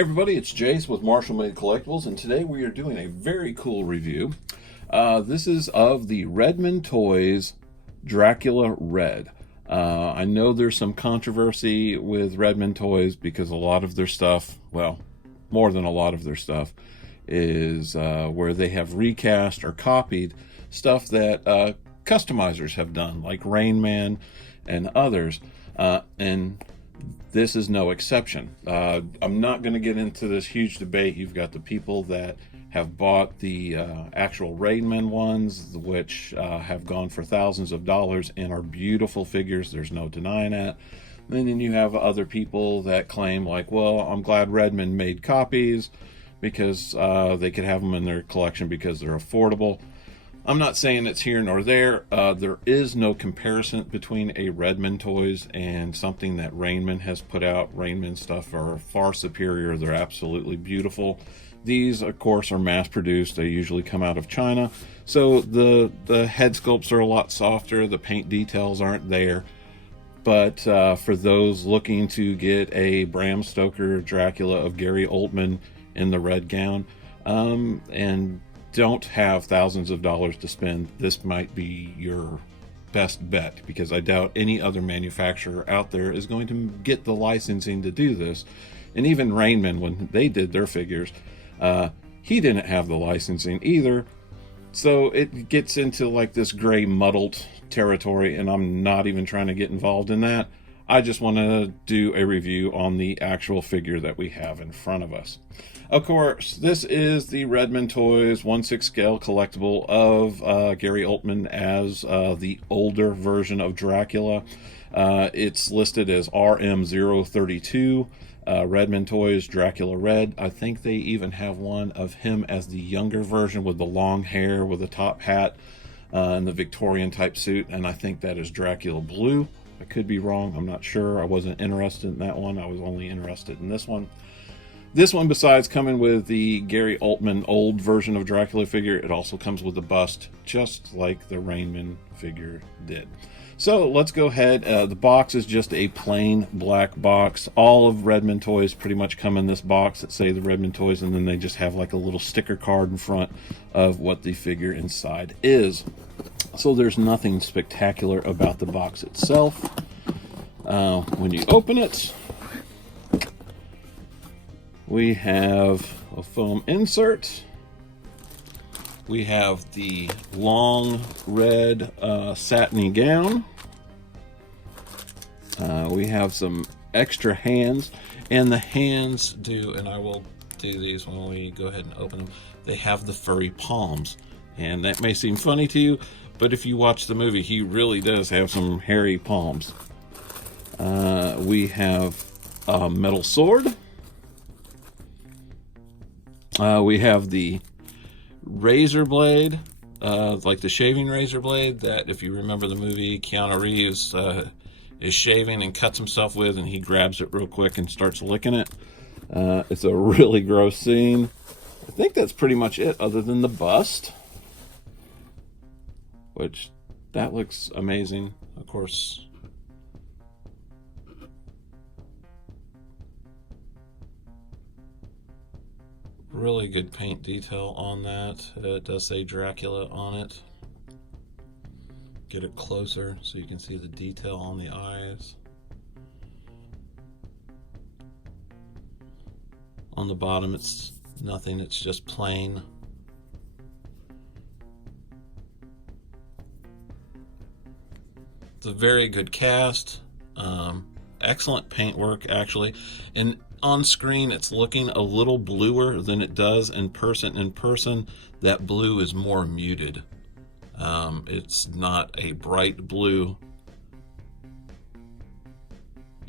Everybody, it's Jase with Marshall Made Collectibles, and today we are doing a very cool review. This is of the Redman Toys Dracula Red. I know there's some controversy with Redman Toys because a lot of their stuff, well, more than a lot of their stuff, is where they have recast or copied stuff that customizers have done, like Rain Man and others. And this is no exception. I'm not going to get into this huge debate. You've got the people that have bought the actual Redman ones, which have gone for thousands of dollars and are beautiful figures. There's no denying that. And then you have other people that claim, like, well, I'm glad Redman made copies because they could have them in their collection because they're affordable. I'm not saying it's here nor there. There is no comparison between a Redman Toys and something that Rainman has put out. Rainman stuff are far superior. They're absolutely beautiful. These, of course, are mass-produced. They usually come out of China. So the head sculpts are a lot softer. The paint details aren't there. But for those looking to get a Bram Stoker Dracula of Gary Oldman in the red gown, and don't have thousands of dollars to spend, this might be your best bet, because I doubt any other manufacturer out there is going to get the licensing to do this. And even Rainman, when they did their figures, he didn't have the licensing either. So it gets into like this gray muddled territory, and I'm not even trying to get involved in that. I just want to do a review on the actual figure that we have in front of us. Of course, this is the Redman Toys 1/6 scale collectible of Gary Oldman as the older version of Dracula. It's listed as RM032, Redman Toys Dracula Red. I think they even have one of him as the younger version with the long hair, with a top hat, and the Victorian type suit, and I think that is Dracula Blue. I could be wrong. I'm not sure. I wasn't interested in that one. I was only interested in this one. This one, besides coming with the Gary Oldman old version of Dracula figure, it also comes with a bust, just like the Rainman figure did. So let's go ahead. The box is just a plain black box. All of Redman Toys pretty much come in this box that say the Redman Toys, and then they just have like a little sticker card in front of what the figure inside is. So there's nothing spectacular about the box itself. When you open it, we have a foam insert. We have the long red satiny gown. We have some extra hands, and the hands do, and I will do these when we go ahead and open them, they have the furry palms. And that may seem funny to you, but if you watch the movie, he really does have some hairy palms. We have a metal sword. We have the razor blade, like the shaving razor blade that, if you remember the movie, Keanu Reeves is shaving and cuts himself with, and he grabs it real quick and starts licking it. It's a really gross scene. I think that's pretty much it, other than the bust, which that looks amazing. Of course, really good paint detail on that. It does say Dracula on it. Get it closer so you can see the detail on the eyes. On the bottom, it's nothing, it's just plain. It's a very good cast. Excellent paintwork, actually. And on screen, it's looking a little bluer than it does in person. In person, that blue is more muted. It's not a bright blue.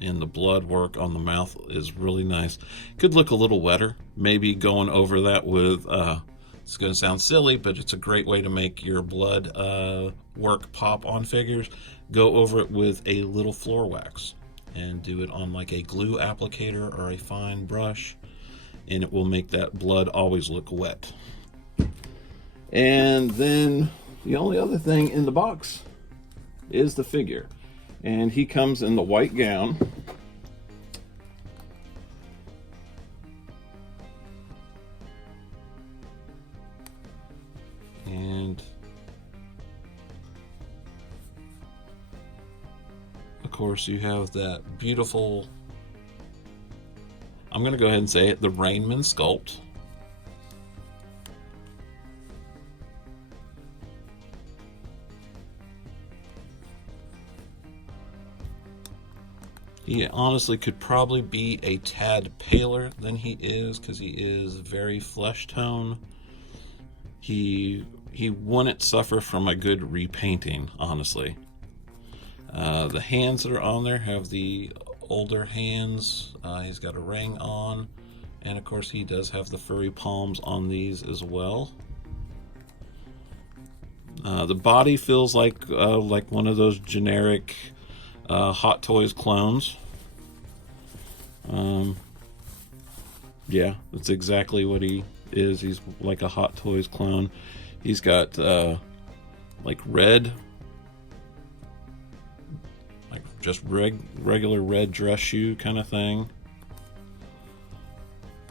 And the blood work on the mouth is really nice. Could look a little wetter. Maybe going over that with, it's going to sound silly, but it's a great way to make your blood work pop on figures. Go over it with a little floor wax and do it on like a glue applicator or a fine brush, and it will make that blood always look wet. And then the only other thing in the box is the figure, and he comes in the white gown. course, you have that beautiful, I'm going to go ahead and say it, the Redman sculpt. He honestly could probably be a tad paler than he is, because he is very flesh tone. He wouldn't suffer from a good repainting, honestly. The hands that are on there have the older hands. He's got a ring on, and of course he does have the furry palms on these as well. The body feels like one of those generic Hot Toys clones. Yeah, that's exactly what he is. He's like a Hot Toys clone. He's got like red, like just regular red dress shoe kind of thing.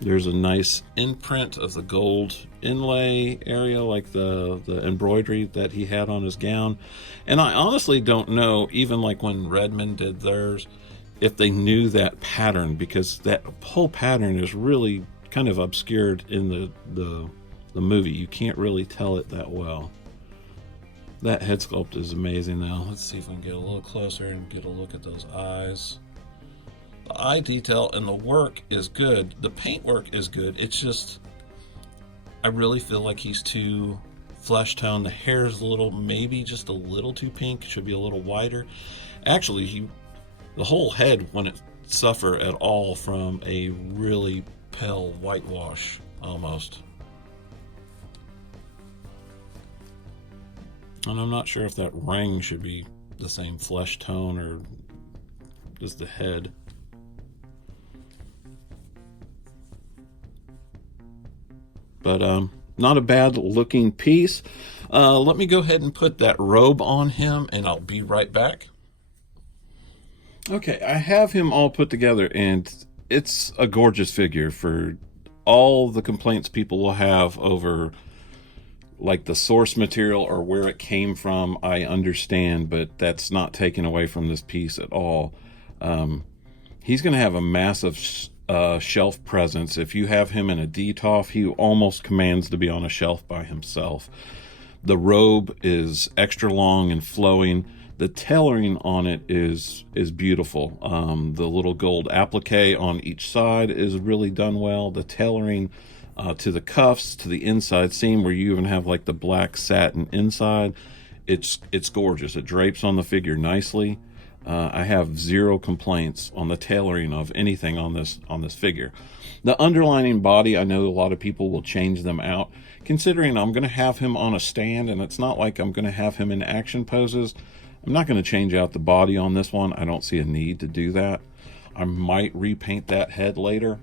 There's a nice imprint of the gold inlay area, like the embroidery that he had on his gown. And I honestly don't know, even like when Redman did theirs, if they knew that pattern, because that whole pattern is really kind of obscured in the movie. You can't really tell it that well. That head sculpt is amazing though. Let's see if we can get a little closer and get a look at those eyes. The eye detail and the work is good. The paint work is good. It's just, I really feel like he's too flesh tone. The hair is a little, maybe just a little too pink. Should be a little whiter. Actually, the whole head wouldn't suffer at all from a really pale whitewash, almost. And I'm not sure if that ring should be the same flesh tone or just the head. But not a bad looking piece. Let me go ahead and put that robe on him, and I'll be right back. Okay, I have him all put together, and it's a gorgeous figure for all the complaints people will have over like the source material or where it came from. I understand, but that's not taken away from this piece at all. He's going to have a massive shelf presence. If you have him in a DTOF, he almost commands to be on a shelf by himself. The robe is extra long and flowing. The tailoring on it is beautiful. The little gold applique on each side is really done well. The tailoring to the cuffs, to the inside seam, where you even have like the black satin inside, it's gorgeous. It drapes on the figure nicely. I have zero complaints on the tailoring of anything on this figure. The underlining body, I know a lot of people will change them out. Considering I'm going to have him on a stand, and it's not like I'm going to have him in action poses, I'm not going to change out the body on this one. I don't see a need to do that. I might repaint that head later.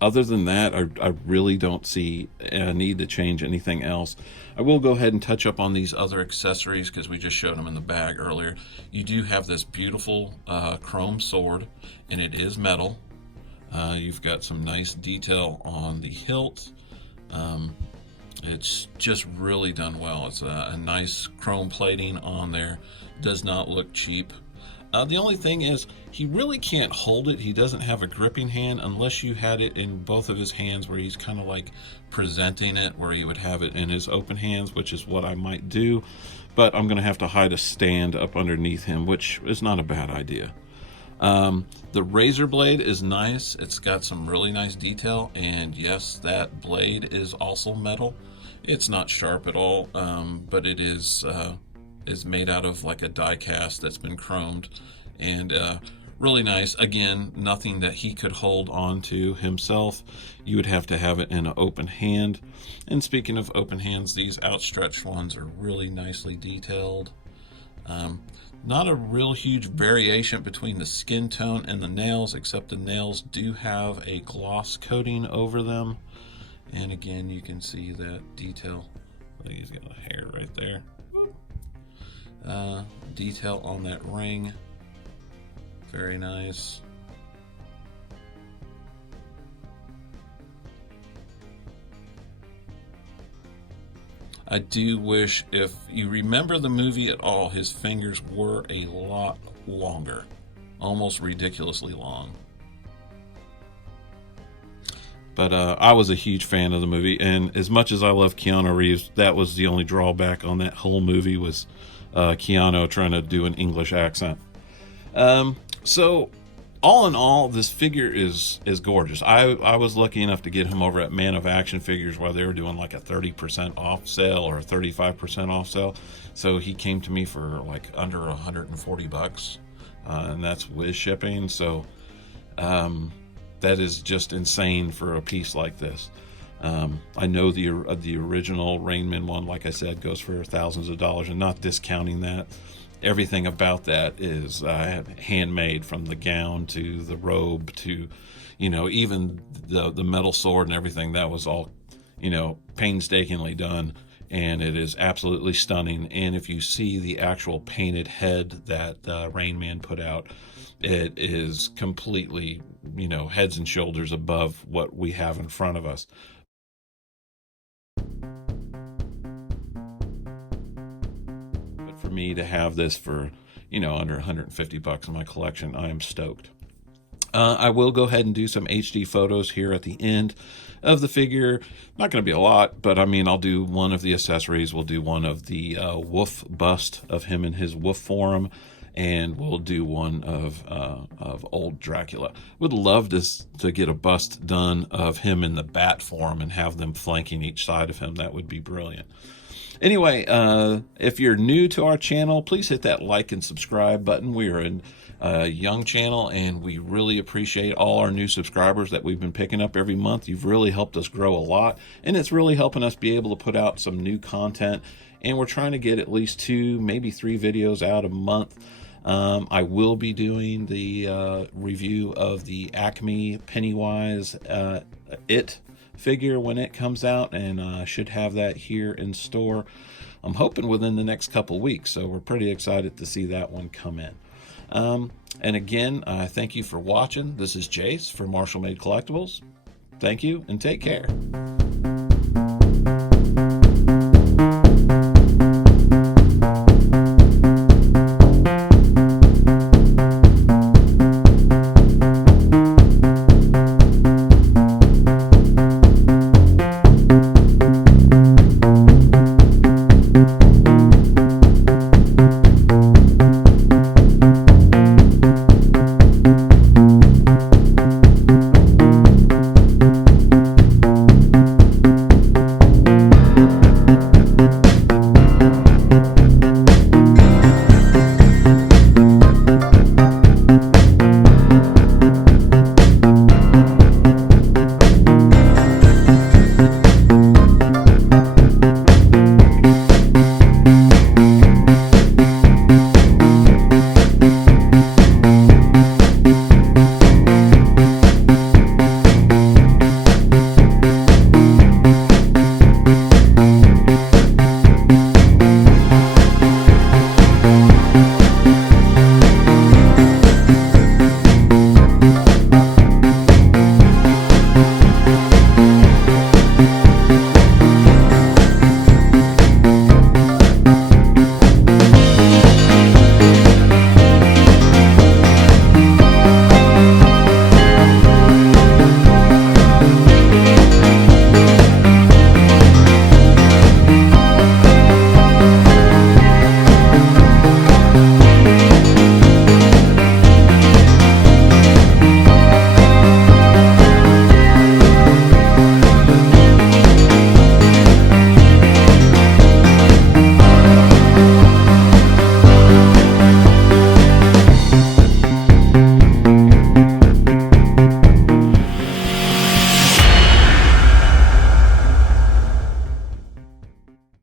Other than that, I really don't see a need to change anything else. I will go ahead and touch up on these other accessories because we just showed them in the bag earlier. You do have this beautiful chrome sword, and it is metal. You've got some nice detail on the hilt. It's just really done well. It's a nice chrome plating on there. Does not look cheap. The only thing is, he really can't hold it. He doesn't have a gripping hand unless you had it in both of his hands, where he's kind of like presenting it, where he would have it in his open hands, which is what I might do. But I'm going to have to hide a stand up underneath him, which is not a bad idea. The razor blade is nice. It's got some really nice detail, and yes, that blade is also metal. It's not sharp at all, but it is made out of like a die cast that's been chromed, and really nice. Again, nothing that he could hold on to himself. You would have to have it in an open hand. And speaking of open hands, these outstretched ones are really nicely detailed. Not a real huge variation between the skin tone and the nails, except the nails do have a gloss coating over them. And again, you can see that detail. He's got a hair right there. Detail on that ring, very nice. I do wish, if you remember the movie at all, his fingers were a lot longer, almost ridiculously long. But I was a huge fan of the movie, and as much as I love Keanu Reeves, that was the only drawback on that whole movie was Keanu trying to do an English accent. So all in all, this figure is gorgeous. I was lucky enough to get him over at Man of Action Figures, where they were doing like a 30% off sale or a 35% off sale. So he came to me for like under $140, and that's with shipping. So that is just insane for a piece like this. I know the original Rainman one, like I said, goes for thousands of dollars, and not discounting that. Everything about that is handmade, from the gown to the robe to, even the metal sword and everything. That was all, painstakingly done, and it is absolutely stunning. And if you see the actual painted head that Rainman put out, it is completely, heads and shoulders above what we have in front of us. But for me to have this for, under $150 in my collection, I am stoked. I will go ahead and do some HD photos here at the end of the figure. Not going to be a lot, but I'll do one of the accessories. We'll do one of the wolf bust of him in his wolf form, and we'll do one of old Dracula. Would love to get a bust done of him in the bat form and have them flanking each side of him. That would be brilliant. Anyway, if you're new to our channel, please hit that like and subscribe button. We are a young channel, and we really appreciate all our new subscribers that we've been picking up every month. You've really helped us grow a lot, and it's really helping us be able to put out some new content. And we're trying to get at least 2, maybe 3 videos out a month. I will be doing the review of the Acme Pennywise It figure when it comes out, and I should have that here in store, I'm hoping within the next couple weeks. So we're pretty excited to see that one come in. And again, thank you for watching. This is Jase for Marshall Made Collectibles. Thank you, and take care.